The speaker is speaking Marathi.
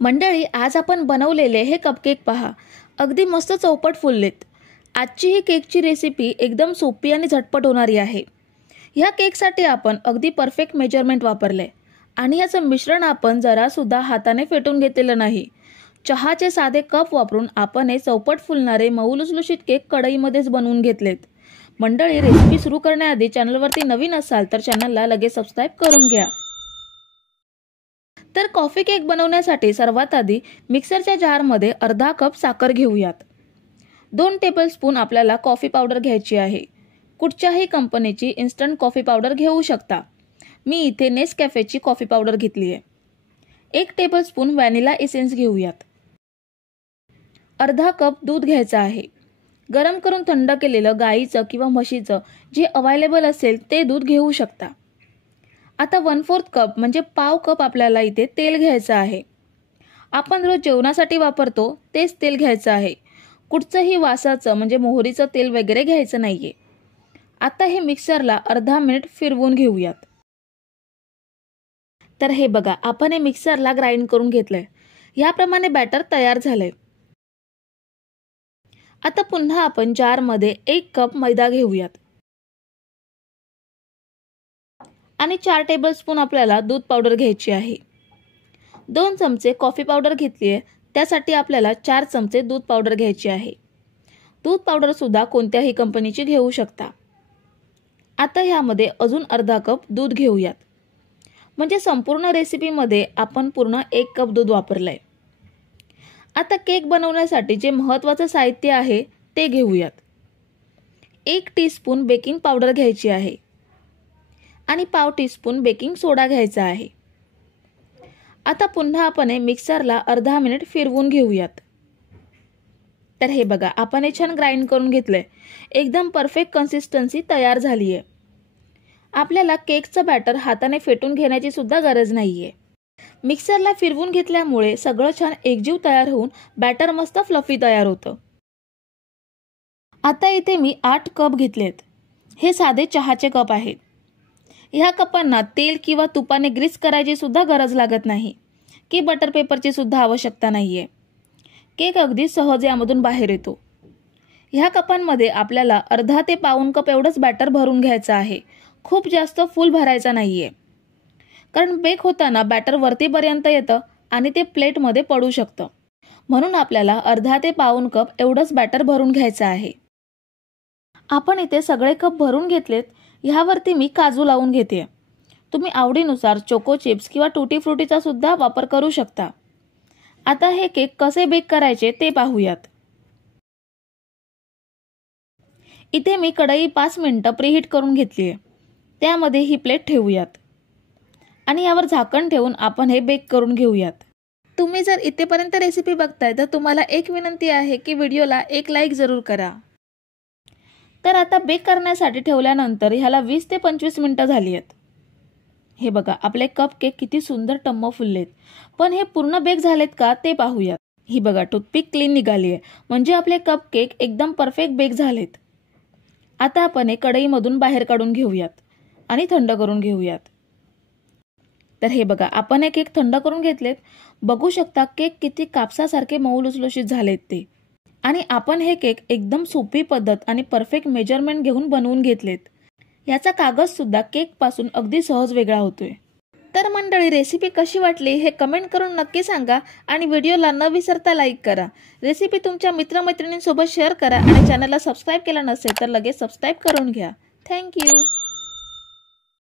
मंडळी, आज आपण बनवलेले हे कपकेक पहा, अगदी मस्त चौपट फुललेत। आजची ही केकची रेसिपी एकदम सोपी आणि झटपट होणारी आहे। ह्या केकसाठी आपण अगदी परफेक्ट मेजरमेंट वापरले आणि याचं मिश्रण आपण जरा सुद्धा हाताने फेटून घेतलेलं नाही। चहाचे साधे कप वापरून आपण हे चौपट फुलणारे मऊ लुसलुशीत केक कढईमध्येच बनवून घेतलेत। मंडळी, रेसिपी सुरू करण्याआधी चॅनलवरती नवीन असाल तर चॅनलला लगेच सबस्क्राइब करून घ्या। तर कॉफी केक बनवण्यासाठी सर्वात आधी मिक्सरच्या जारमध्ये अर्धा कप साखर घेऊयात। 2 टेबलस्पून आपल्याला कॉफी पावडर घ्यायची आहे। कुठच्याही कंपनीची इन्स्टंट कॉफी पावडर घेऊ शकता। मी इथे नेसकॅफेची कॉफी पावडर घेतली आहे। 1 टेबलस्पून व्हॅनिला एसेन्स घेऊयात। अर्धा कप दूध घ्यायचं आहे। गरम करून थंड केलेलं गाईचं किंवा म्हशीचं जे अवेलेबल असेल ते दूध घेऊ शकता। आता 1/4 कप म्हणजे पाव कप आपल्याला इथे तेल घ्यायचं आहे। आपण रोज जेवणासाठी वापरतो तेच तेल घ्यायचं आहे। कुठचंही वासाचं म्हणजे मोहरीचं तेल वगैरे घ्यायचं नाहीये। आता हे मिक्सरला अर्धा मिनिट फिरवून घेऊयात। तर हे बघा, आपण हे मिक्सरला ग्राइंड करून घेतलंय। याप्रमाणे बॅटर तयार झालंय। आता पुन्हा आपण जारमध्ये 1 कप मैदा घेऊयात आणि 4 टेबलस्पून आपल्याला दूध पावडर घ्यायची आहे। 2 चमचे कॉफी पावडर घेतली आहे, त्यासाठी आपल्याला 4 चमचे दूध पावडर घ्यायची आहे। दूध पावडर सुद्धा कोणत्याही कंपनीची घेऊ शकता। आता ह्यामध्ये अजून अर्धा कप दूध घेऊयात, म्हणजे संपूर्ण रेसिपीमध्ये आपण पूर्ण 1 कप दूध वापरलंय। आता केक बनवण्यासाठी जे महत्त्वाचं साहित्य आहे ते घेऊयात। 1 टीस्पून बेकिंग पावडर घ्यायची आहे आणि पाव टीस्पून बेकिंग सोडा घ्यायचा आहे। आता पुन्हा आपण हे मिक्सरला अर्धा मिनिट फिरवून घेऊयात। तर हे बघा, आपण हे छान ग्राइंड करून घेतलंय। एकदम परफेक्ट कन्सिस्टन्सी तयार झाली आहे। आपल्याला केकचं बॅटर हाताने फेटून घेण्याची सुद्धा गरज नाहीये। मिक्सरला फिरवून घेतल्यामुळे सगळं छान एकजीव तयार होऊन बॅटर मस्त फ्लफी तयार होतं। आता इथे मी 8 कप घेतलेत। हे साधे चहाचे कप आहेत। ह्या कपांना तेल किंवा तुपाने ग्रीस करायची सुद्धा गरज लागत नाही की बटर पेपरची सुद्धा आवश्यकता नाहीये। केक अगदी सहज यामधून बाहेर येतो। ह्या कपांमध्ये आपल्याला अर्धा ते पाऊण कप एवढंच बॅटर भरून घ्यायचं आहे। खूप जास्त फुल भरायचा नाहीये, कारण बेक होताना बॅटर वरतीपर्यंत येतं आणि ते प्लेटमध्ये पडू शकतं। म्हणून आपल्याला अर्धा ते पाऊण कप एवढंच बॅटर भरून घ्यायचं आहे। आपण इथे सगळे कप भरून घेतलेत। ह्यावरती मी काजू लावून घेते। तुम्ही आवडीनुसार चोको चिप्स किंवा टूटी फ्रुटीचा सुद्धा वापर करू शकता। आता हे केक कसे बेक करायचे ते पाहूयात। इथे मी कढई 5 मिनिटं प्रीहीट करून घेतली आहे। त्यामध्ये ही प्लेट ठेवूयात आणि यावर झाकण ठेवून आपण हे बेक करून घेऊयात। तुम्ही जर इथेपर्यंत रेसिपी बघताय तर तुम्हाला एक विनंती आहे की व्हिडिओला एक लाईक जरूर करा। तर आता बेक करण्यासाठी ठेवल्यानंतर ह्याला 20 ते 25 मिनिटं झाली आहेत। हे बघा, आपले कप केक किती सुंदर टम्म फुललेत। पण हे पूर्ण बेक झालेत का ते पाहूयात। ही बघा, टूथपिक क्लीन निघाली आहे, म्हणजे आपले कप केक एकदम परफेक्ट बेक झालेत। आता आपण हे कढईमधून बाहेर काढून घेऊयात आणि थंड करून घेऊयात। तर हे बघा, आपण हे केक थंड करून घेतलेत। बघू शकता केक किती कापसासारखे मऊ लुसलुशीत झालेत ते। आणि आपण हे केक एकदम सोपी पद्धत आणि परफेक्ट मेजरमेंट घेऊन बनवून घेतलेत। याचा कागद सुद्धा केक पासून अगदी सहज वेगळा होतोय। तर मंडळी, रेसिपी कशी वाटली हे कमेंट करून नक्की सांगा आणि व्हिडिओला न विसरता लाईक करा। रेसिपी तुमच्या मित्रमैत्रिणींसोबत शेअर करा आणि चॅनलला सबस्क्राइब केलं नसेल तर लगेच सबस्क्राइब करून घ्या। थँक्यू।